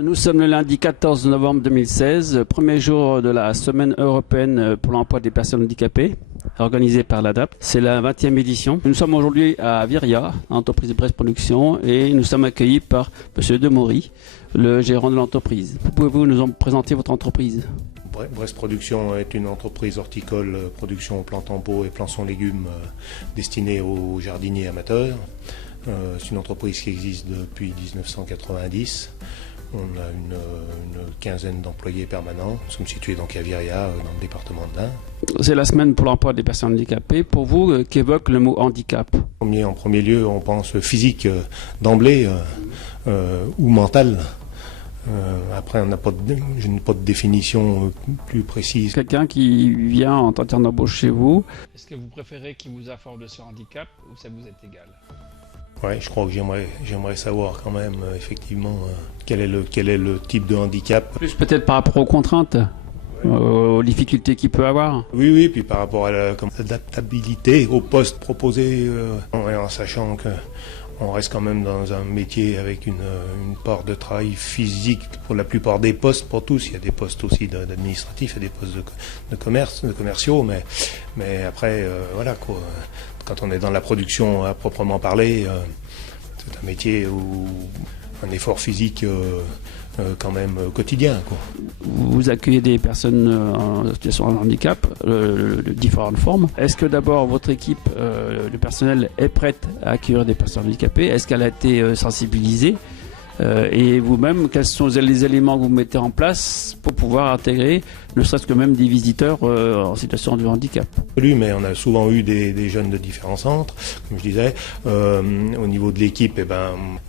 Nous sommes le lundi 14 novembre 2016, premier jour de la Semaine européenne pour l'emploi des personnes handicapées, organisée par l'ADAPT. C'est la 20e édition. Nous sommes aujourd'hui à Viria, entreprise Brest Production, et nous sommes accueillis par M. Demoury, le gérant de l'entreprise. Pouvez-vous nous présenter votre entreprise ? Brest Production est une entreprise horticole, production plantes en pot et plançons légumes destinée aux jardiniers amateurs. C'est une entreprise qui existe depuis 1990. On a une quinzaine d'employés permanents. Nous sommes situés donc à Viria, dans le département de l'Ain. C'est la semaine pour l'emploi des personnes handicapées. Pour vous, qu'évoque le mot handicap ? En premier lieu, on pense physique d'emblée ou mental. Après, je n'ai pas de définition plus précise. Quelqu'un qui vient en tentant d'embauche chez vous, est-ce que vous préférez qu'il vous informe de ce handicap ou ça vous est égal ? Ouais, je crois que j'aimerais savoir quand même effectivement quel est le type de handicap. Plus peut-être par rapport aux contraintes, aux difficultés qu'il peut avoir. Oui, puis par rapport à l'adaptabilité au poste proposé, en sachant que on reste quand même dans un métier avec une part de travail physique pour la plupart des postes, pour tous. Il y a des postes aussi d'administratifs, il y a des postes de commerce, de commerciaux, mais après, voilà quoi. Quand on est dans la production à proprement parler, c'est un métier où un effort physique quand même quotidien, quoi. Vous accueillez des personnes en situation de handicap de différentes formes. Est-ce que d'abord votre équipe, le personnel, est prête à accueillir des personnes handicapées ? Est-ce qu'elle a été sensibilisée ? Et vous-même, quels sont les éléments que vous mettez en place pour pouvoir intégrer, ne serait-ce que même des visiteurs en situation de handicap ? Oui, mais on a souvent eu des jeunes de différents centres, comme je disais. Au niveau de l'équipe,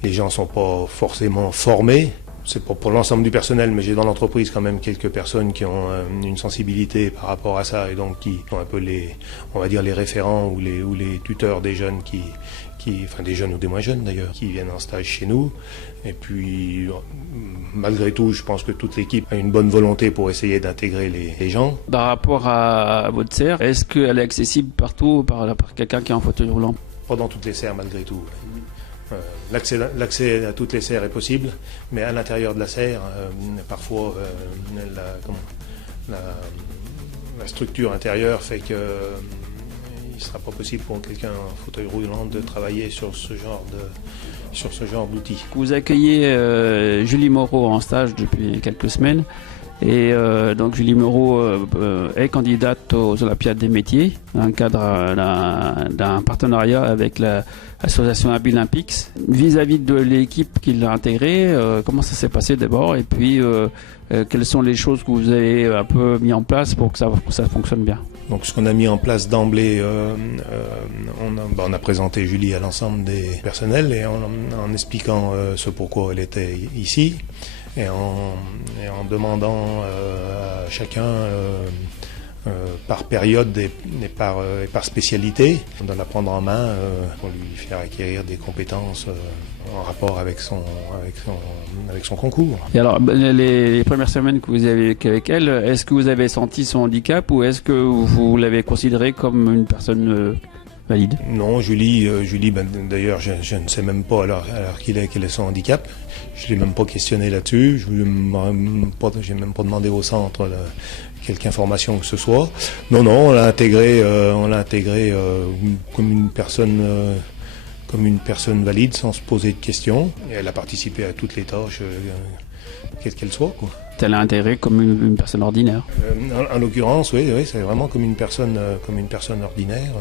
les gens ne sont pas forcément formés. C'est pour l'ensemble du personnel, mais j'ai dans l'entreprise quand même quelques personnes qui ont une sensibilité par rapport à ça et donc qui sont un peu les référents ou les tuteurs des jeunes enfin des jeunes ou des moins jeunes d'ailleurs, qui viennent en stage chez nous. Et puis, malgré tout, je pense que toute l'équipe a une bonne volonté pour essayer d'intégrer les gens. Par rapport à votre serre, est-ce qu'elle est accessible partout par quelqu'un qui est en fauteuil roulant ? Pas dans toutes les serres malgré tout. L'accès à toutes les serres est possible, mais à l'intérieur de la serre, parfois la structure intérieure fait que il ne sera pas possible pour quelqu'un en fauteuil roulant de travailler sur ce genre d'outils. Vous accueillez Julie Moreau en stage depuis quelques semaines. Et donc Julie Moreau est candidate aux Olympiades des métiers dans le cadre d'un partenariat avec l'association Abilympics. Vis-à-vis de l'équipe qui l'a intégrée, comment ça s'est passé d'abord ? Et puis quelles sont les choses que vous avez un peu mis en place pour que ça fonctionne bien ? Donc ce qu'on a mis en place d'emblée, on a présenté Julie à l'ensemble des personnels et en expliquant ce pourquoi elle était ici. Et en demandant à chacun par période et par spécialité de la prendre en main pour lui faire acquérir des compétences en rapport avec son concours. Et alors, les premières semaines que vous avez vécues avec elle, est-ce que vous avez senti son handicap ou est-ce que vous l'avez considérée comme une personne valide ? Non, Julie, d'ailleurs, je ne sais même pas alors quel est son handicap. Je l'ai même pas questionné là-dessus. Je n'ai même pas demandé au centre quelque information que ce soit. Non, on l'a intégré comme une personne valide, sans se poser de questions. Et elle a participé à toutes les tâches, quelles qu'elles soient, quoi. Elle l'a intégré comme une personne ordinaire. En l'occurrence, oui, c'est vraiment comme une personne ordinaire.